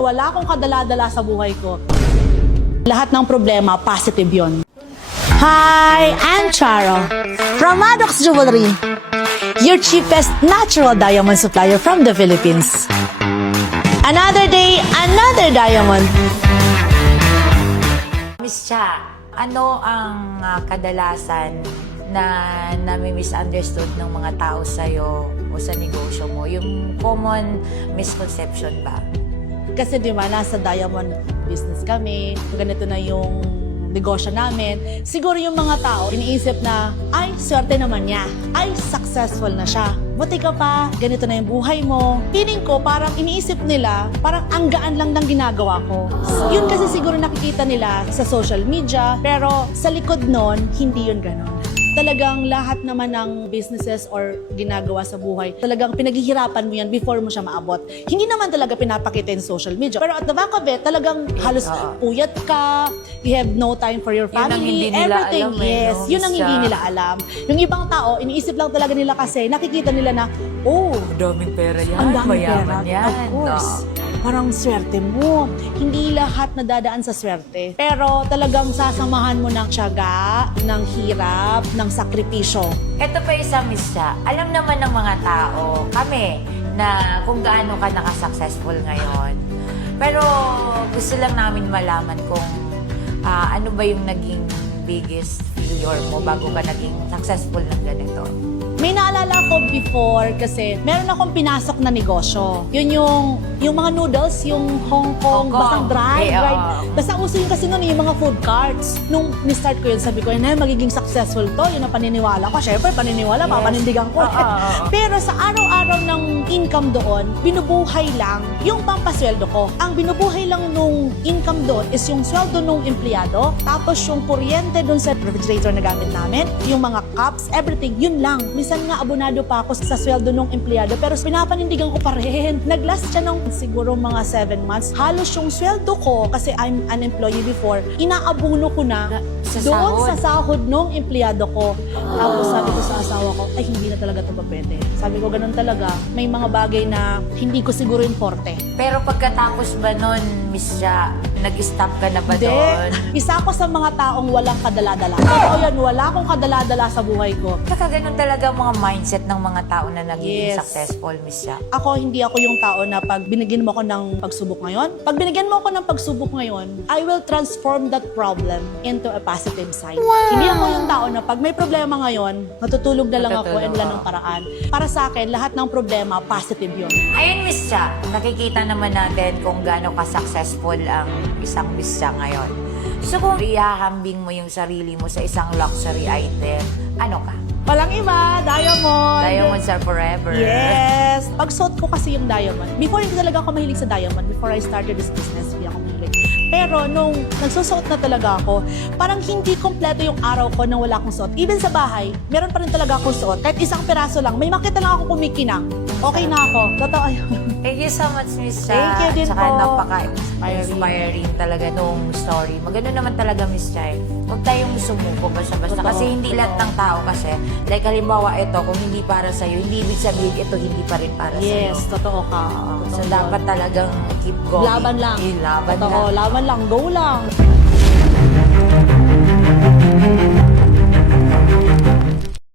Wala akong kadala-dala sa buhay ko. Lahat ng problema, positive yon. Hi, I'm Charo from Maddox Jewelry, your cheapest natural diamond supplier from the Philippines. Another day, another diamond. Miss Cha, ano ang kadalasan na nami-misunderstood ng mga tao sa'yo o sa negosyo mo? Yung common misconception ba? Kasi di ba, nasa diamond business kami, ganito na yung negosyo namin. Siguro yung mga tao, iniisip na, ay, swerte naman niya. Ay, successful na siya. Buti ka pa, ganito na yung buhay mo. Feeling ko, parang iniisip nila, parang ang gaan lang ng ginagawa ko. Yun kasi siguro nakikita nila sa social media, pero sa likod nun, hindi yun ganon. Talagang lahat naman ng businesses or ginagawa sa buhay, talagang pinaghihirapan mo yan before mo siya maabot. Hindi naman talaga pinapakita in social media. Pero at the back of it, talagang halos puyat ka, you have no time for your family, everything. Yes, yun ang hindi nila alam. Yung ibang tao, iniisip lang talaga nila kasi nakikita nila na, oh, Daming pera yan, ang daming mayaman pera. yan. Of course. Parang swerte mo. Hindi lahat nadadaan sa swerte. Pero talagang sasamahan mo ng tiyaga, ng hirap, ng sakripisyo. Ito pa isa, Miss Cha. Alam naman ng mga tao, kami, na kung gaano ka nakasuccessful ngayon. Pero gusto lang namin malaman kung ano ba yung naging biggest failure mo bago ka naging successful ng ganito. May naalala ko before kasi meron akong pinasok na negosyo. Yun yung mga noodles, yung Hong Kong, basang dry. Basta uso yun kasi noon yung mga food carts. Nung ni-start ko yun, sabi ko, magiging successful to. Yun ang paniniwala ko. Siyempre, paniniwala, papanindigan ko. Pero sa araw-araw ng income doon, binubuhay lang yung pampasweldo ko. Ang binubuhay lang nung income doon is yung sweldo nung empleyado, tapos yung kuryente doon sa refrigerator na gamit namin, yung mga cups, everything, yun lang. Minsan nga abonado pa ako sa sweldo ng empleyado pero pinapanindigan ko pa rin. Naglast siya ng siguro mga 7 months. Halos yung sweldo ko, kasi I'm an employee before, inaabuno ko na doon sa sahod ng empleyado ko. Tapos sabi ko sa asawa ko, ay hindi na talaga ito pa pwede. Sabi ko ganun talaga. May mga bagay na hindi ko siguro importe. Pero pagkatapos ba nun, Miss Cha, nag-stop ka na ba doon? Isa ako sa mga taong walang kadala-dala. Totoo yan, wala akong kadala-dala sa buhay ko. Saka ganun talaga mga mindset ng mga tao na naging successful, Miss Cha. Ako, hindi ako yung tao na pag binigyan mo ako ng pagsubok ngayon, pag binigyan mo ako ng pagsubok ngayon, I will transform that problem into a positive side. Hindi ako yung tao na pag may problema ngayon, matutulog na lang ako and lang ng paraan. Para sa akin, lahat ng problema, positive yun. Ayun, Miss Cha, nakikita naman natin kung gaano ka-successful ang isang Miss Cha ngayon. So kung ihahambing mo yung sarili mo sa isang luxury item, ano ka? Walang iba, diamond. Diamonds are forever. Yes. Pagsuot ko kasi yung diamond. Before, hindi talaga ako mahilig sa diamond. Before I started this business, hindi ako mahilig. Pero nung nagsusuot na talaga ako, parang hindi kompleto yung araw ko nang wala akong suot. Even sa bahay, meron pa rin talaga akong suot. Kahit isang piraso lang, may makita lang ako kumikinang. Okay na ako. Totoo yun. Thank you so much, Miss Cha. Thank you din Tsaka po. napaka-inspiring talaga nung story. Maganda naman talaga, Miss Cha. Huwag tayong sumuko basta-basta. Totoo. Kasi hindi lahat ng tao kasi, like halimbawa ito, kung hindi para sa'yo, hindi ibig sabihin ito hindi pa rin para sa'yo. Yes, totoo ka. So dapat talagang keep going. Laban lang. Laban Totoo, lang. laban lang. Go lang.